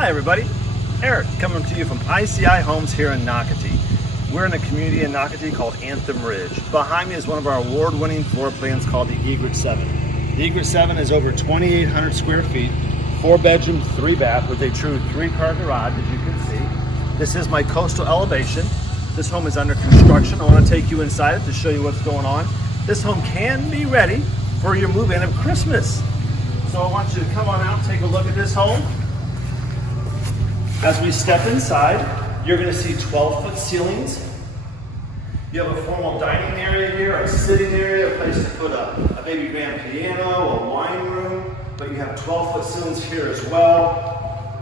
Hi everybody, Eric coming to you from ICI Homes here in Nocatee. We're in a community in Nocatee called Anthem Ridge. Behind me is one of our award-winning floor plans called the Egret VII. The Egret VII is over 2,800 square feet, 4 bedroom, 3 bath with a true 3-car garage, as you can see. This is my coastal elevation. This home is under construction. I want to take you inside it to show you what's going on. This home can be ready for your move-in of Christmas. So I want you to come on out and take a look at this home. As we step inside, you're going to see 12-foot ceilings. You have a formal dining area here, a sitting area, a place to put a baby grand piano, a wine room, but you have 12-foot ceilings here as well.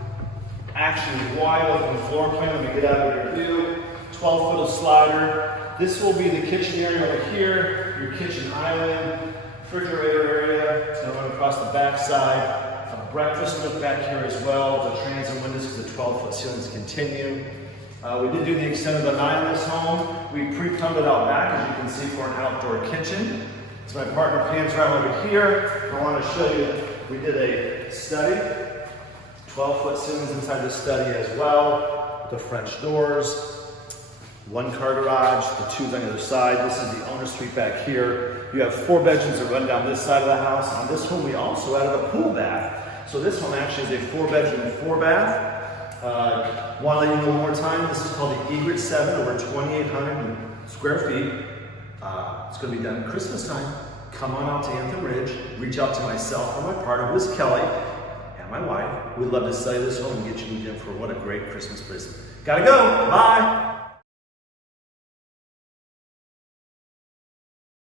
Actually wide open floor plan. Let me get out of your view. 12-foot of slider. This will be the kitchen area over here, your kitchen island, refrigerator area. It's going to run across the back side. A breakfast nook back here as well. The transom windows because the 12-foot ceilings continue. We did do the extended lanai in this home. We pre-plumbed it out back, as you can see, for an outdoor kitchen. As my partner pans around over here, I want to show you, we did a study. 12-foot ceilings inside the study as well. The French doors. 1-car garage, the 2 on the other side. This is the owner's suite back here. You have 4 bedrooms that run down this side of the house. On this home, we also added a pool bath. So this home actually is a 4-bedroom, 4-bath. Want to let you know one more time, this is called the Egret VII, over 2,800 square feet. It's going to be done at Christmas time. Come on out to Anthem Ridge. Reach out to myself or my partner, who is Kelly, and my wife. We'd love to sell you this home and get you moved in for what a great Christmas present. Gotta go. Bye.